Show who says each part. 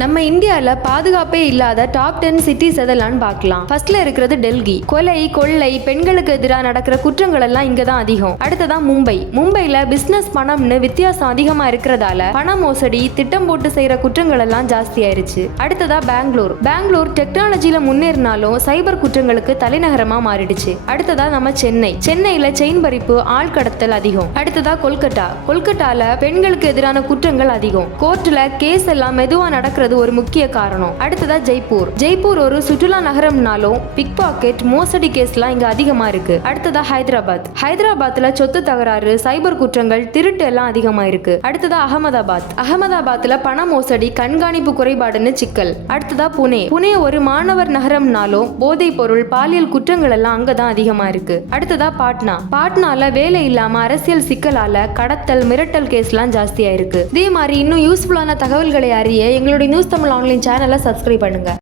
Speaker 1: நம்ம இந்தியாவில் பாதுகாப்பே இல்லாத டாப் டென் சிட்டிஸ் எதெல்லாம் பார்க்கலாம். ஃபர்ஸ்ட்ல இருக்கிறது டெல்லி கொலை கொள்ளை பெண்களுக்கு எதிராக நடக்கிற குற்றங்கள் எல்லாம் இங்க தான் அதிகம். அடுத்ததான் மும்பை. மும்பையில் பிசினஸ் பணம்னு வித்தியாசம் அதிகமா இருக்கிறதால பண மோசடி திட்டம் போட்டு செய்யற குற்றங்கள் எல்லாம் ஜாஸ்தி ஆயிருச்சு அடுத்ததா பெங்களூர். பெங்களூர் டெக்னாலஜியில முன்னேறினாலும் சைபர் குற்றங்களுக்கு தலைநகரமா மாறிடுச்சு. அடுத்ததா நம்ம சென்னை. சென்னையில செயின் பறிப்பு ஆள் கடத்தல் அதிகம். அடுத்ததா கொல்கட்டா. கொல்கட்டால பெண்களுக்கு எதிரான குற்றங்கள் அதிகம். கோர்ட்ல கேஸ் எல்லாம் மெதுவா நடக்கிறது ஒரு முக்கிய காரணம். அடுத்ததா ஜெய்ப்பூர். ஜெய்ப்பூர் ஒரு சுற்றுலா நகரம்னாலும் பிக் பாக்கெட் மோசடி கேஸ்லாம் இங்க அதிகமா இருக்கு. அடுத்ததா ஹைதராபாத். ஹைதராபாத்ல சொத்து தகராறு சைபர் குற்றங்கள் திருட்டு எல்லாம் அதிகமா இருக்கு. அடுத்ததா அகமதாபாத். அகமதாபாத்ல பண மோசடி கண்காணிப்பு குறைபாடுன்னு சிக்கல். அடுத்ததா புனே. புனே ஒரு மாணவர் நகரம்னாலும் போதைப் பொருள் பாலியல் குற்றங்கள் எல்லாம் அங்கதான் அதிகமா இருக்கு. அடுத்ததா பாட்னா. பாட்னால வேலை இல்லாம அரசியல் சிக்கலால கடத்தல் மிரட்டல் கேஸ்லாம் ஜாஸ்தியா இருக்கு. இதே மாதிரி இன்னும் யூஸ்ஃபுல்லான தகவல்களை அறிய எங்களுடைய நியூஸ் தமிழ் ஆன்லைன் சேனலை சப்ஸ்கிரைப் பண்ணுங்க.